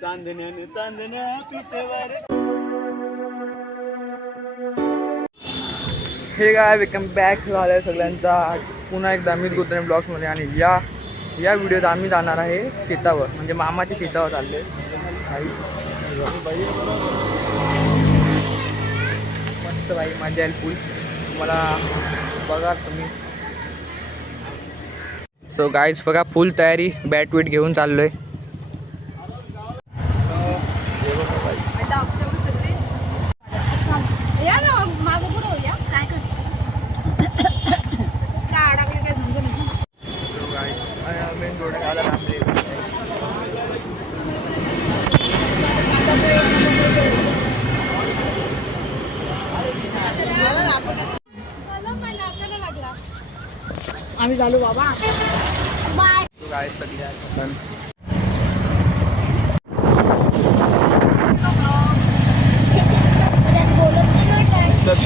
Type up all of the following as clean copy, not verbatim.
चांदण्याने चांदण्या पिठेवर. हे काय वेलकम बॅक झालं सगळ्यांचा पुन्हा एकदा अमित गोत्रे ब्लॉग्समध्ये. आणि या व्हिडिओत आम्ही जाणार आहे शेतावर, म्हणजे मामाच्या शेतावर चालले. मस्त बाई मजा येईल फुल, तुम्हाला बघा तुम्ही. सो गाईज बघा फुल तयारी, बॅट वेट घेऊन चाललोय. आम्ही झालो बाबा. बाय.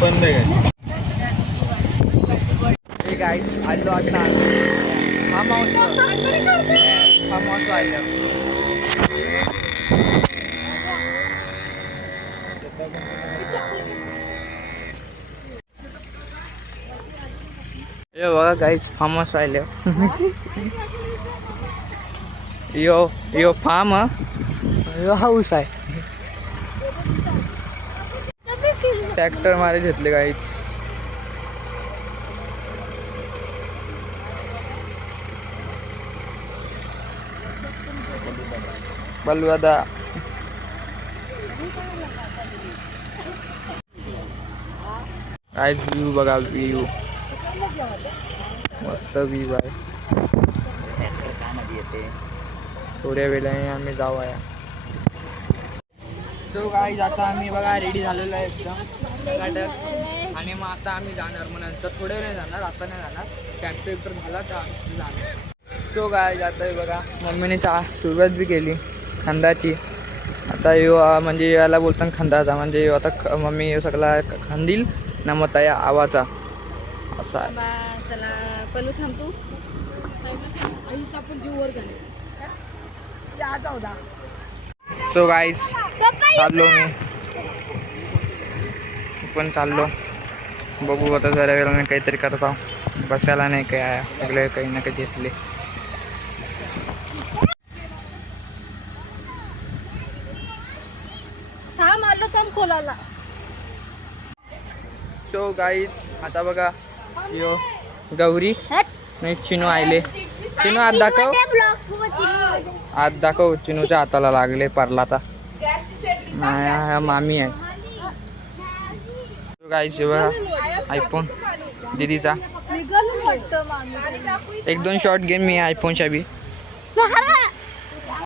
बंद आहे गाईज आलो आता फार्म हाऊस आलं. यो बघा गाईज फार्म हाऊस आलं. यो फार्म यो हाऊस आहे. ट्रॅक्टर मारे घेतले गाईज. बल्लू दादा गाईज व्ह्यू बघा, व्ह्यू मस्त व्ह्यू आहे. थोड्या वेळाने आम्ही जाऊया. सो गाईज आता आम्ही बघा रेडी झालेलो आहे एकदम. आणि मग आता आम्ही जाणार, मग नंतर थोड्या वेळ जाणार, आता नाही जाणार. ट्रॅक्टर झाला तर आम्ही जाणार. सो गाईज आता बघा मम्मीने सुरुवात बी केली खंदाची. आता यो म्हणजे याला बोलताना खंदाचा, म्हणजे यो आता मम्मी यो सगळा खंदील ना मग त्या आवाचा असा आहे. चला पलू थांबतो. आईचा पण जीव वर झाले. सो गाईज चाललो मी पण चाललो. बघू आता जरा वेळाने काहीतरी करता. बसायला नाही काय आहे, सगळे काही ना काही घेतले. खोलाला. सो गाईज आता बघा यो गौरी नाही चिनू आले. चिनू हात दाखव, हात दाखव. चिनूच्या हाताला लागले परलाता. मामी आहे. सो गाईज बघा आयफोन दीदीचा. एक दोन शॉट घेईन मी आयफोनच्या बी.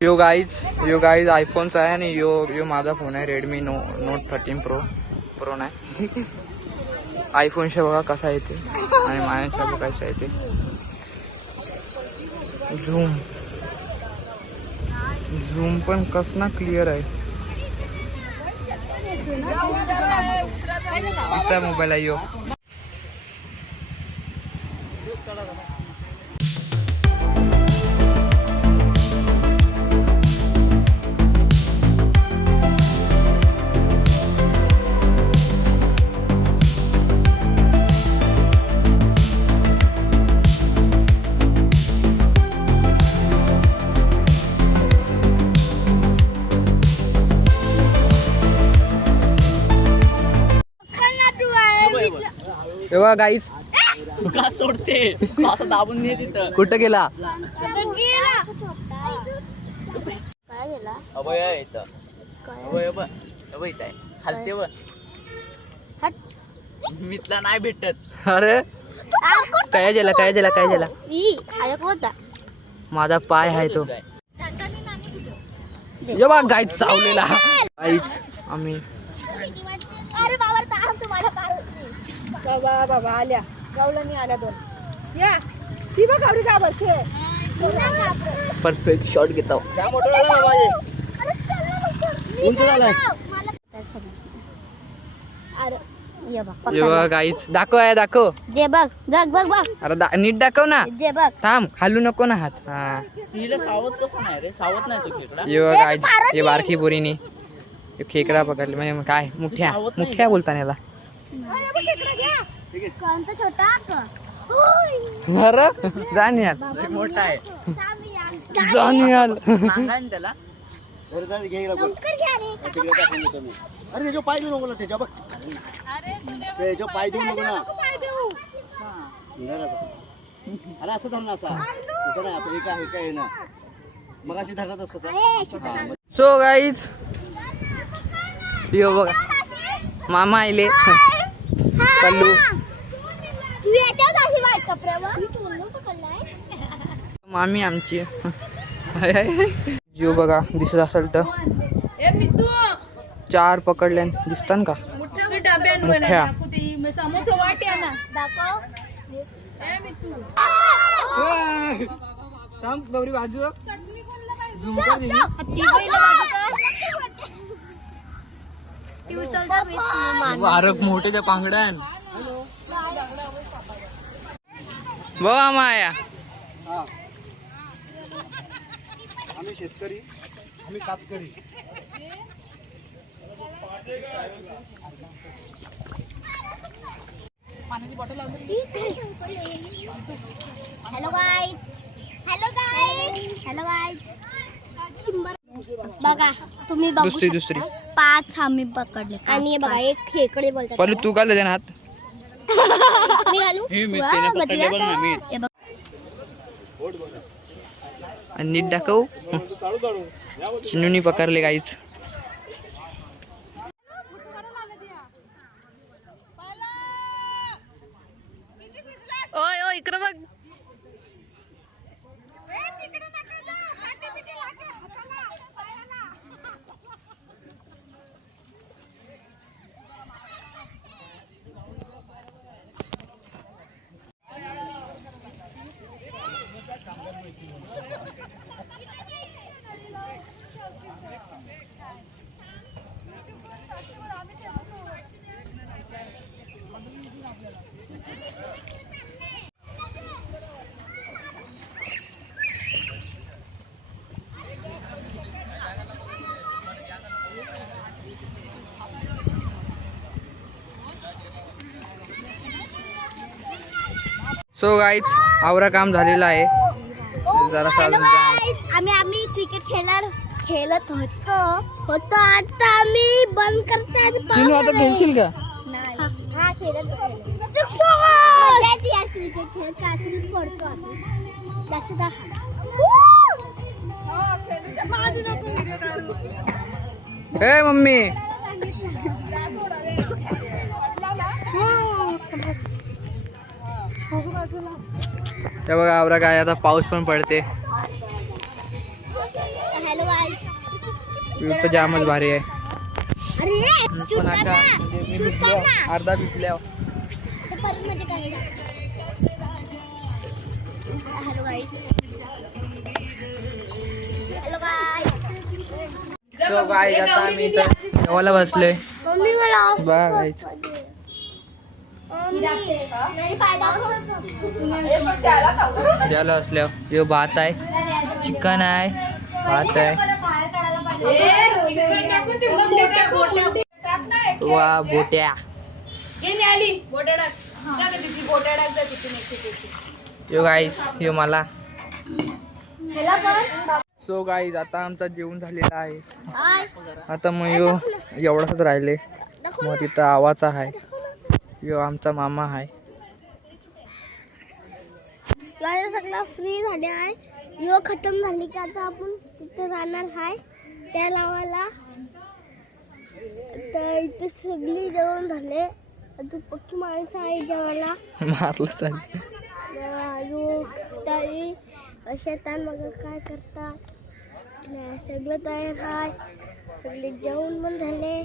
यो गाईज आयफोनचा आहे आणि यो माझा फोन आहे रेडमी नोट 13 प्रो नाही. आयफोनच्या बघा कसा येते आणि माझ्याच्या बघा कसा येते. झूम पण कसना क्लिअर आहे. किती मोबाईल आहे यो. तेव्हा गाईस तुला सोडते असं दाबून नाही तिथं. कुठं गेला. अभय इथं हलते व मितला नाही भेटत. अरे काय झाला माझा पाय आहे तो. जेव्हा गाईच चावलेला गाईच आम्ही. बाबा आल्या गावला नाही आल्या दोन. या ती बघ गावडी का बसते. परफेक्ट शॉट घेतो. उंच झालाय. ये बघ हे बघ गाईच दाखव आहे दाखव. जे बघ जग बघ बघ अरे नीट दाखव ना. जे बघ थांब हालू नको ना हात. हा हिला चावत कसं नाही रे, चावत नाही तो खेकडा. ये बघ गाईच हे बारकी पोरीने खेकडा पकडले म्हणजे काय मुठ्या मुठ्या बोलता याला. कोणता छोटा अरे जानियाल मोठा आहे जानियाल. त्याला अरे त्याच्या पाय देऊ नको ना, त्याच्या बघ त्याच्या पाय देऊ नको ना. अरे असं धर ना, असा तसं नाही, असं एका एका आहे ना, मग अशी धरतातच कसं. सो गाईज यो बघा मामा आले कल्लू मामी आमची जीव बघा दिसत असेल तर 4 पकडले दिसतात का मोठ्या. गौरी बाजू आरक मोठे त्या पांगड्यान बघा माया. आम्ही शेतकरी, आम्ही Katkari. Hello guys, hello guys, hello guys. बघा तुम्ही बघू दुसरी शकता, 5 आम्ही पकडले आणि बघा एक खेकडे बोलतात. पहिले तू घाल ना हात. मी घालू हे बघ. आणि नीट दाखव. चिन्नूनी पकडले गाईच. ओय ओय इकडे बघ. सो गाईज आवरा काम झालेलं आहे. जरासा आम्ही क्रिकेट खेळत होतो आता आम्ही बंद करते. चिनू आता खेळशील का. हा खेळत क्रिकेट खेळ कासरीत पडतो जास्त. ए मम्मी ते बघा आवरा काय आता पाऊस पण पडते. व्यू तर जामच भारी आहे. पण आता मी भिजलो, अर्धा भिजल्या. सो गाईज आता आम्ही इथं जेवायला बसलोय. बघा गाईज जेवायला असल्यावर यो भात आहे, चिकन आहे, भात आहे. वा बोट्या यो गाईस यो मला. सो गाईज आता आमचा जेवण झालेला आहे. आता मग यो एवढाच राहिले. मग तिथं आवाचा आहे. यो आमचा मामा आहे. सगळं फ्री झाले आहे. यो खतम झाली की आता आपण तिथे जाणार आहे त्या लावाला. तर इथे सगळी जेवण झाले. तू पक्की माणसं आहे जेवायला. मारलं चालेल. तरी शेतात मग काय करतात. सगळं तयार आहे. सगळे जेवण पण झाले.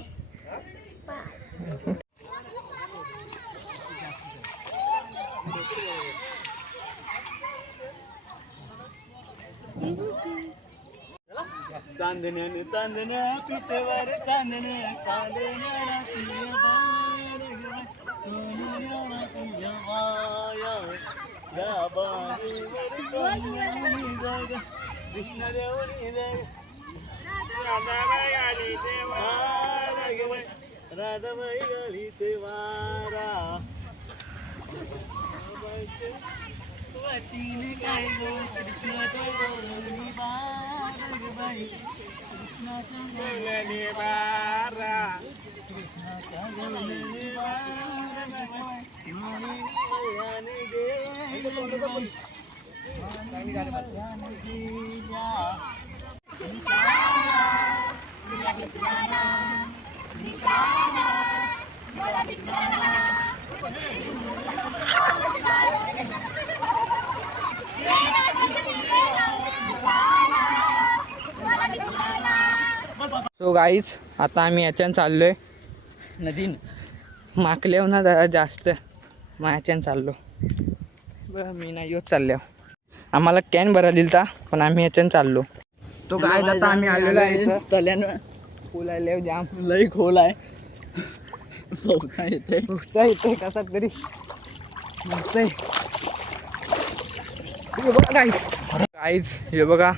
चांदण्याने चांदण्या पिठेवर चांदण्या चांदण्या रात्री बाहेर गेल्या. कृष्ण देवणी राधाबाई गाली ते वारा वाटीने काय गो कृष्णाच्या गौरवणी बाई कृष्णाच्या गौरवणी बारा कृष्णाच्या गौरवणी सो गाईज आता आम्ही याच्यानं चाललोय नदीन माकल्यावर ना जरा जास्त मग याच्यानं चाललो बरं मी नाही येत चाललो आम्हाला कॅन भरा दिलता पण आम्ही याच्यानं चाललो तो गाईज आता आम्ही आलेलो आहे इथं. तल्यानं फुल आले जाम लई खोल आहे पोहता येते उठता येते कसा तरी मस्तय. हे बघा गाईज गाईज हे बघा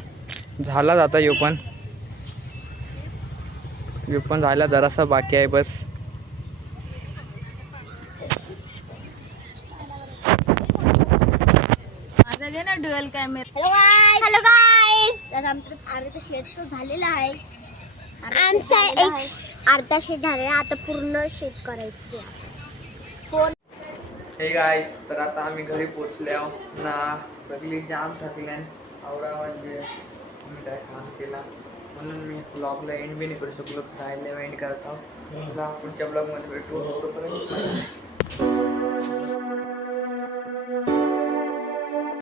झाला जाता यो पण झाला जरासा बाकी आहे बस. ना ड्युअल कॅमेरा. हॅलो गाईस, तर आमचं अर्धा शेत तर झालेलं आहे. आमचा एक अर्धा शेत झालेला, आता पूर्ण शेत करायचं. हे गाईज तर आता आम्ही घरी पोचल्या ना सगळी जाम थकल्यान आवरा म्हणजे आम्ही काय काम केला म्हणून मी ब्लॉगला एंड बी नाही करू शकलो. राहिल्या एंड करत आहोत. पुढच्या ब्लॉगमध्ये भेटू तोपर्यंत